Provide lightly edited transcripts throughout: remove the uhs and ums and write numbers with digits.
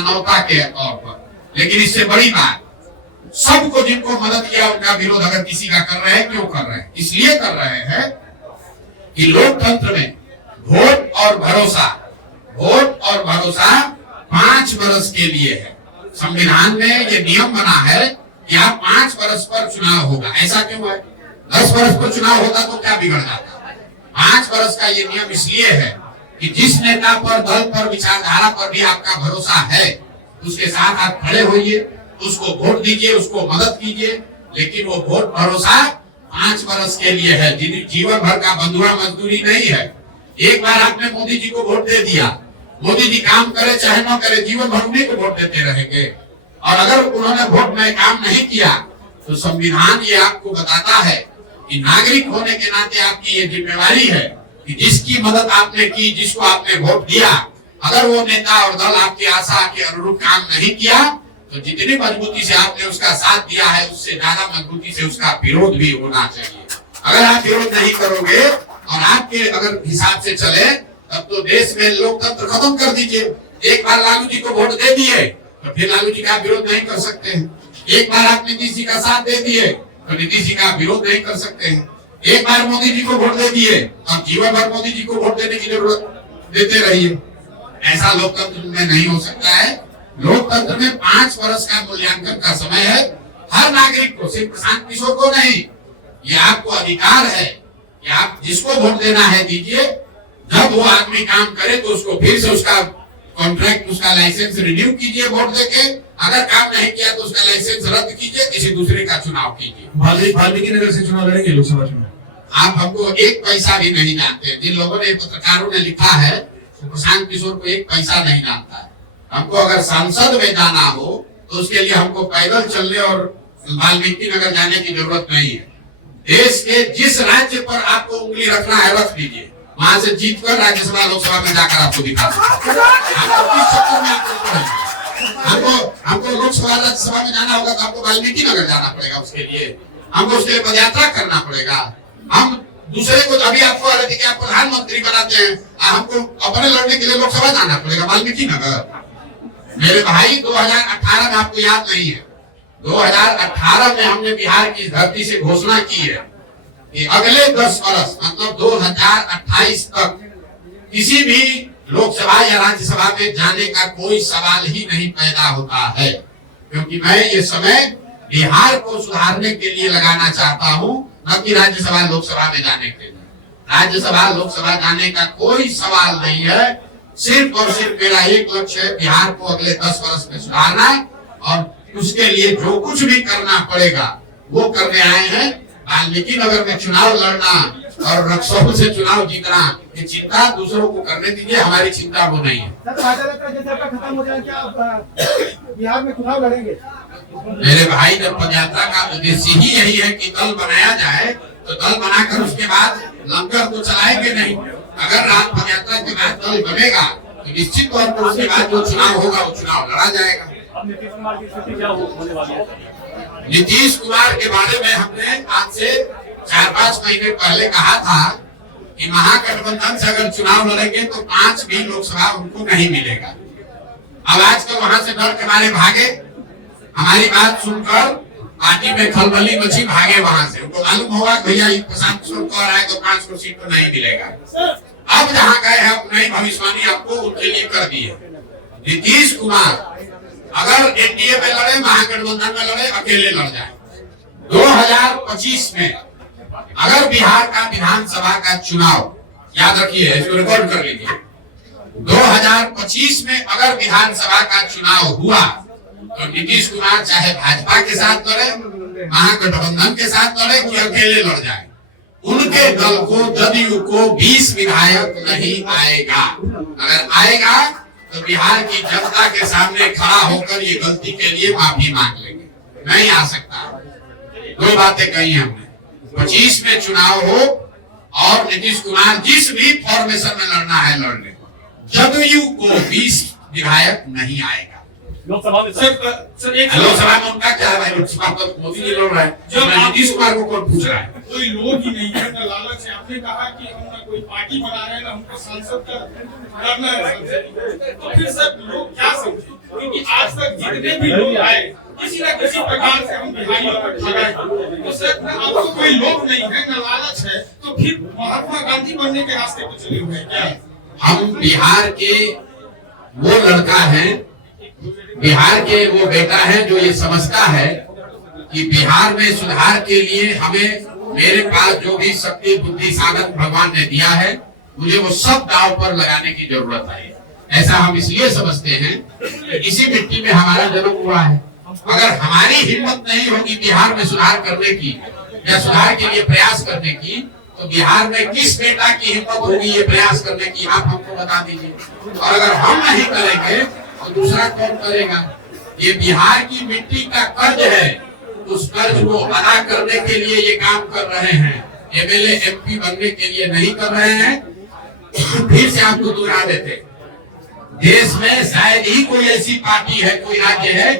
मानवता के तौर पर। लेकिन इससे बड़ी बात, सबको जिनको मदद किया उनका विरोध अगर किसी का कर रहे हैं, क्यों कर रहे हैं? इसलिए कर रहे हैं कि लोकतंत्र में वोट और भरोसा 5 वर्ष के लिए है। संविधान में ये नियम बना है कि आप 5 वर्ष पर चुनाव होगा। ऐसा क्यों है? 10 वर्ष पर चुनाव होता तो क्या बिगड़ जाता? 5 वर्ष का ये नियम इसलिए है कि जिस नेता पर, दल पर, विचारधारा पर भी आपका भरोसा है, उसके साथ आप खड़े होइए, उसको वोट दीजिए, उसको मदद कीजिए। लेकिन वो वोट भरोसा 5 वर्ष के लिए है, जीवन भर का बंधुआ मजदूरी नहीं है। एक बार आपने मोदी जी को वोट दे दिया, मोदी जी काम करे चाहे न करे, जीवन भर उन्हीं को वोट देते रहेंगे। और अगर उन्होंने वोट में काम नहीं किया तो संविधान ये आपको बताता है कि नागरिक होने के नाते आपकी ये जिम्मेवारी है कि जिसकी मदद आपने की, जिसको आपने वोट दिया, अगर वो नेता और दल आपकी आशा के अनुरूप काम नहीं किया तो जितनी मजबूती से आपने उसका साथ दिया है, उससे ज्यादा मजबूती से उसका विरोध भी होना चाहिए। अगर आप विरोध नहीं करोगे और आपके अगर हिसाब से चले, तब तो देश में लोकतंत्र खत्म कर दीजिए। एक बार लालू जी को वोट दे दिए तो फिर लालू जी का विरोध नहीं कर सकते हैं। एक बार आप नीतीश जी का साथ दे दिए तो नीतीश जी का विरोध नहीं कर सकते हैं। एक बार मोदी जी को वोट दे दिए और जीवन भर मोदी जी को वोट देने की जरूरत देते रहिए। ऐसा लोकतंत्र में नहीं हो सकता है। लोकतंत्र में 5 वर्ष का मूल्यांकन का समय है। हर नागरिक को, सिर्फ प्रशांत किशोर को नहीं, ये आपको अधिकार है कि आप जिसको वोट देना है दीजिए। जब वो आदमी काम करे तो उसको फिर से उसका कॉन्ट्रैक्ट, उसका लाइसेंस रिन्यू कीजिए वोट देके। अगर काम नहीं किया तो उसका लाइसेंस रद्द कीजिए, किसी दूसरे का चुनाव कीजिए। वाल्मीकि नगर से चुनाव लड़ेंगे लोकसभा चुनाव। आप हमको 1 पैसा भी नहीं जानते। जिन लोगों ने, पत्रकारों ने लिखा है, प्रशांत किशोर को 1 पैसा नहीं जानता है। हमको अगर संसद में जाना हो तो उसके लिए हमको पैदल चलने और वाल्मीकि नगर जाने की जरूरत नहीं है। देश के जिस राज्य पर आपको उंगली रखना है रख लीजिए, वहां से जीतकर राज्यसभा लोकसभा में जाकर आपको दिखा हमको लोकसभा राज्यसभा में जाना होगा तो आपको वाल्मीकि नगर जाना पड़ेगा। उसके लिए हमको उसके लिए पदयात्रा करना पड़ेगा। हम दूसरे को, अभी आपको आप प्रधानमंत्री बनाते हैं, हमको अपने लड़ने के लिए लोकसभा जाना पड़ेगा वाल्मीकि नगर। मेरे भाई 2018 में, आपको याद नहीं है, 2018 में हमने बिहार की धरती से घोषणा की है कि अगले 10 वर्ष मतलब 2028 तक किसी भी लोकसभा या राज्यसभा में जाने का कोई सवाल ही नहीं पैदा होता है। क्योंकि मैं ये समय बिहार को सुधारने के लिए लगाना चाहता हूँ, न कि राज्यसभा लोकसभा में जाने के लिए। राज्यसभा लोकसभा जाने का कोई सवाल नहीं है। सिर्फ और सिर्फ मेरा एक लक्ष्य है, बिहार को अगले 10 वर्ष में सुधारना, और उसके लिए जो कुछ भी करना पड़ेगा वो करने आए हैं। वाल्मीकि नगर में चुनाव लड़ना और रक्सौल से चुनाव जीतना, ये चिंता दूसरों को करने दीजिए, हमारी चिंता वो नहीं है। खत्म हो जाए, क्या बिहार में चुनाव लड़ेंगे? मेरे भाई, जब पदयात्रा का उद्देश्य ही यही है कि दल बनाया जाए, तो दल बनाकर उसके बाद लंगर तो चलाएंगे नहीं। अगर रात पदयात्रा के बाद दल बनेगा तो निश्चित तौर पर उसके बाद जो चुनाव होगा वो चुनाव लड़ा जाएगा। नीतीश कुमार की स्थिति क्या होने वाली है? नीतीश कुमार के बारे में हमने आज से 4-5 महीने पहले कहा था कि महागठबंधन से अगर चुनाव लड़ेंगे तो 5 भी लोकसभा उनको नहीं मिलेगा। अब आजकल वहां से डर के मारे भागे, हमारी बात सुनकर पार्टी में खलबली मची, भागे वहां से। उनको मालूम होगा भैया प्रशांत किशोर कह रहा है तो 5 को सीट तो नहीं मिलेगा। अब जहाँ गए हैं नई भविष्यवाणी आपको उनके लिए कर दी है। नीतीश कुमार अगर एनडीए में लड़े, महागठबंधन में लड़े, अकेले लड़ जाए, 2025 में अगर बिहार का विधानसभा का चुनाव, याद रखिए, इसको रिकॉर्ड कर लीजिए, 2025 में अगर विधानसभा का चुनाव हुआ तो नीतीश कुमार चाहे भाजपा के साथ लड़े, महागठबंधन के साथ लड़े, कि अकेले लड़ जाए, उनके दल को, जदयू को 20 विधायक नहीं आएगा। अगर आएगा तो बिहार की जनता के सामने खड़ा होकर ये गलती के लिए माफी मांग लेंगे। नहीं आ सकता। 2 बातें कही हमने, 25 में चुनाव हो और नीतीश कुमार जिस भी फॉर्मेशन में लड़ना है लड़ने, जदयू को 20 विधायक नहीं आएगा। लोकसभा में सर एक लोकसभा में उनका क्या है? लोकसभा पर मोदी जी लड़ रहा है, जो नीतीश कुमार को कौन पूछ रहा है? कोई लोग ही नहीं है ना लालच है। आपने कहा कि हम ना कोई पार्टी बना रहे हैं ना हमको सांसद का करना है, तो फिर सर लोग क्या समझे? क्योंकि आज तक जितने भी लोग आए किसी न किसी प्रकार से हम बिहारियों को ठगाए, तो सर आपको कोई लोभ नहीं है, न लालच है, तो फिर महात्मा गांधी बनने के रास्ते पर चले हुए हैं क्या? हम बिहार के वो लड़का है, बिहार के वो बेटा है जो ये समझता है कि बिहार में सुधार के लिए हमें मेरे पास जो भी शक्ति बुद्धि साधन भगवान ने दिया है मुझे वो सब दांव पर लगाने की जरूरत है। ऐसा हम इसलिए समझते हैं कि इसी मिट्टी में हमारा जन्म हुआ है। अगर हमारी हिम्मत नहीं होगी बिहार में सुधार करने की या सुधार के लिए प्रयास करने की, तो बिहार में किस बेटा की हिम्मत होगी ये प्रयास करने की, आप हमको बता दीजिए। और अगर हम नहीं करेंगे तो दूसरा कौन करेगा? ये बिहार की मिट्टी का कर्ज है, उस कर्ज को अदा करने के लिए ये काम कर रहे हैं। एमएलए एमपी बनने के लिए नहीं कर रहे हैं। फिर से आपको दोहरा देते, देश में शायद ही कोई ऐसी पार्टी है, कोई राज्य है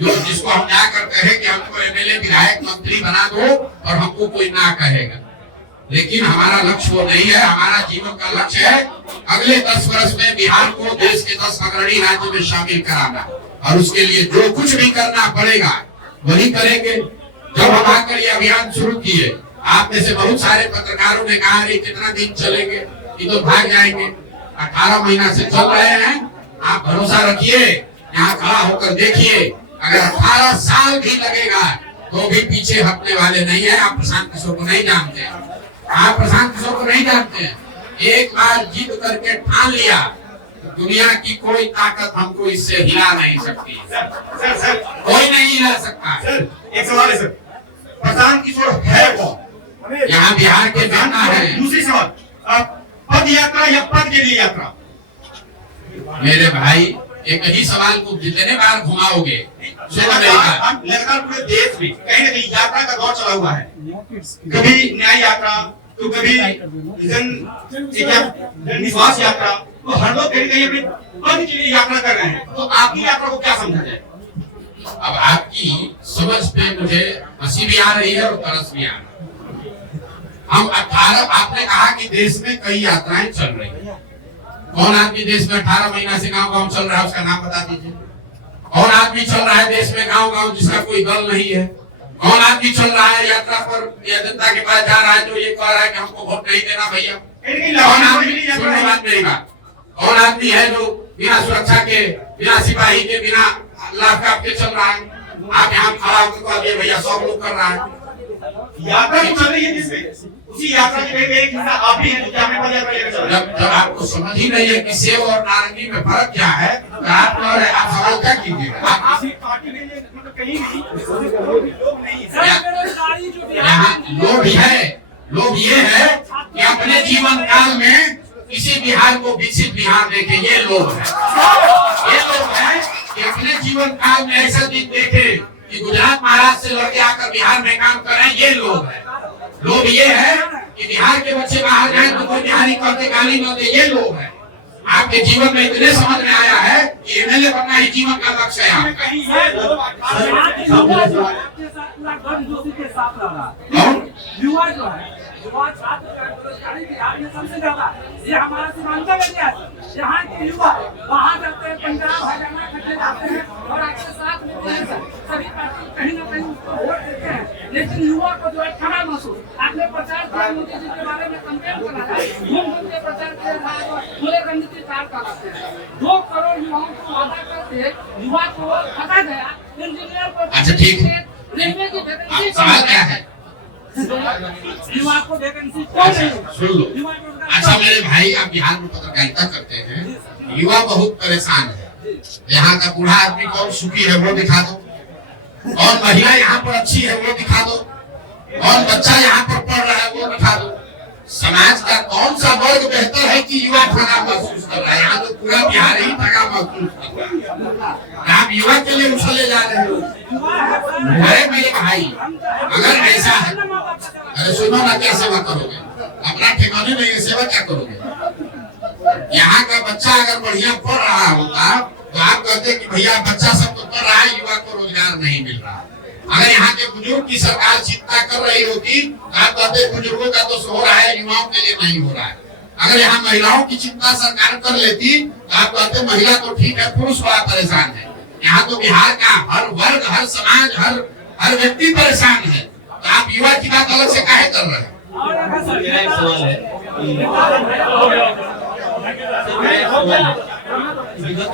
जो जिसको हम ना कर कहे कि हमको एमएलए विधायक मंत्री बना दो और हमको कोई ना कहेगा। लेकिन हमारा लक्ष्य वो नहीं है। हमारा जीवन का लक्ष्य है अगले 10 वर्ष में बिहार को देश के 10 अग्रणी राज्यों में शामिल कराना, और उसके लिए जो कुछ भी करना पड़ेगा वही करेंगे। जब हम आकर ये अभियान शुरू किए, आप में से बहुत सारे पत्रकारों ने कहा कि कितना दिन चलेंगे, ये तो भाग जाएंगे। 18 महीना से चल रहे हैं। आप भरोसा रखिए, यहाँ खड़ा होकर देखिए, अगर 18 साल भी लगेगा तो भी पीछे हटने वाले नहीं है। आप प्रशांत किशोर को नहीं जानते हैं, आप प्रशांत किशोर को नहीं जानते हैं। एक बार जीत करके ठान लिया, दुनिया की कोई ताकत हमको इससे हिला नहीं सकती। सर कोई नहीं हिला सकता। सर एक सवाल है सर, प्रशांत किशोर है कौन? यहाँ बिहार के बेटा है। दूसरी सवाल, पद यात्रा या पद के लिए यात्रा? मेरे भाई एक ही सवाल को जितने बार घुमाओगे, सुनो मेरी बात। लगातार पूरे देश में कहीं न कहीं यात्रा का दौर चला हुआ है। कभी न्याय यात्रा, तो कभी जन विश्वास यात्रा, तो हर लोग कहीं कहीं अपने पद के लिए यात्रा कर रहे हैं। तो आपकी यात्रा को क्या समझा जाए? अब आपकी समझ पे मुझे हंसी भी आ रही है और तरस भी आ रही है। हम 18, आपने कहा कि देश में कई यात्राएं चल रही है। कौन आदमी देश में 18 महीना से गांव-गांव चल रहा है, उसका नाम बता दीजिए। कौन आदमी चल रहा है देश में गांव-गांव जिसका कोई दल नहीं है? कौन आदमी चल रहा है यात्रा पर या जनता के पास जा रहा है जो ये कह रहा है कि हमको वोट नहीं देना भैया? कौन आदमी, सुनो बात मेरी बात, कौन आदमी है जो बिना सुरक्षा के, बिना सिपाही के, बिना लाभ के चल रहा है? आप यहाँ खड़ा होकर कह दिए भैया 100 लोग कर रहा है। यात्रा चल रही है जिसमें उसी यात्रा के एक हिस्सा आप भी हैं, तो क्या हमें पद यात्रा लेकर चल रहे हैं? जब आपको समझ ही नहीं है कि सेव और नारंगी में फर्क क्या है, तो आप सवाल क्या कीजिएगा? आप पार्टी के लिए मतलब कहीं लोग नहीं है। यहाँ लोग है, लोग ये है कि अपने जीवन काल में किसी बिहार को विकसित बिहार देखे, ये लोग है। ये लोग है कि अपने जीवन काल में ऐसा दिन देखे कि गुजरात महाराष्ट्र से लड़के आकर बिहार में काम कर रहे हैं, ये लोग है। लोग ये है कि बिहार के बच्चे बाहर जाए तो कोई बिहारी कहते गाली न दे, ये लोग है। आपके जीवन में इतने समझ में आया है कि एमएलए बनना ही जीवन का लक्ष्य है आपका। युवा जो है, युवा छात्र बेरोजगारी बिहार में सबसे ज्यादा, ये हमारा सीमांचल एरिया है। यहाँ के युवा बाहर जाते हैं, पंजाब हरियाणा खटने जाते हैं और आपके साथ में सभी पार्टी कहीं ना कहीं उसको वोट देते हैं, लेकिन युवा को जो है ठगा महसूस। आपने प्रचार किया मोदी जी के बारे में, कंपेन कराया, घूम घूम के प्रचार किया, पूरे रणनीति कार कराते हैं। 2 करोड़ युवाओं को वादा करके युवा को ठगा गया। इंजीनियर को, अच्छा ठीक है, रेलवे की वैकेंसी सवाल क्या है? युवा को वैकेंसी कौन है? सुन लो। अच्छा मेरे भाई, आप बिहार में पत्रकारिता करते हैं, युवा बहुत परेशान है। यहाँ का बूढ़ा आदमी कौन सुखी है वो दिखा दो, कौन महिला यहाँ पर अच्छी है वो दिखा दो, कौन बच्चा यहाँ पर पढ़ रहा है वो दिखा दो। समाज का कौन सा वर्ग बेहतर है कि युवा ठगा महसूस कर रहा है? यहाँ तो पूरा बिहार ही ठगा महसूस कर रहा है। आप युवा के लिए उछले जा रहे हो। अरे मेरे भाई, अगर ऐसा है, अरे सुनो ना, क्या सेवा करोगे? अपना ठिकाने नहीं है, सेवा क्या करोगे? यहाँ का बच्चा अगर बढ़िया पढ़ रहा होता तो आप कहते कि भैया बच्चा सब तो पढ़ रहा है, युवा को रोजगार नहीं मिल रहा। अगर यहाँ के बुजुर्ग की सरकार चिंता कर रही होती तो आप कहते बुजुर्गों का तो हो रहा है, युवाओं के लिए नहीं हो रहा है। अगर यहाँ महिलाओं की चिंता सरकार कर लेती तो आप कहते महिला तो ठीक है, पुरुष बड़ा परेशान है। यहाँ तो बिहार का हर वर्ग, हर समाज, हर व्यक्ति परेशान है, तो आप युवा की बात अलग से काहे कर रहे हैं? और अगर सर मेरा एक सवाल है कि विगत